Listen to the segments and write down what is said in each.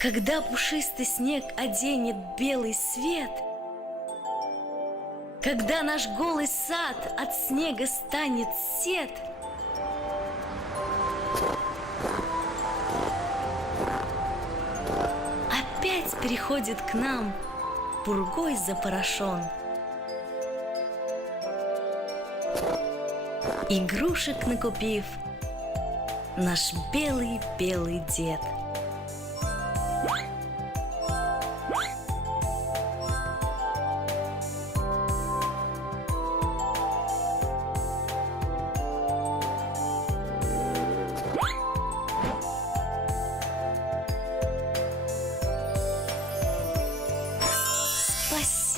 Когда пушистый снег оденет белый свет, когда наш голый сад от снега станет сет, опять переходит к нам, пургой запорошен. Игрушек накупив, наш белый-белый дед.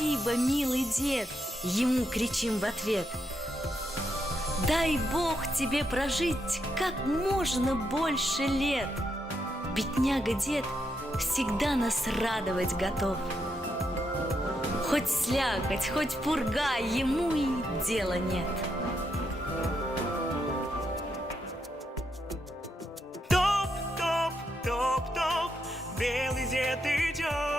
Спасибо, милый дед, ему кричим в ответ. Дай Бог тебе прожить как можно больше лет. Бедняга дед всегда нас радовать готов. Хоть слякоть, хоть пурга, ему и дела нет. Топ, топ, топ, топ, белый дед идет.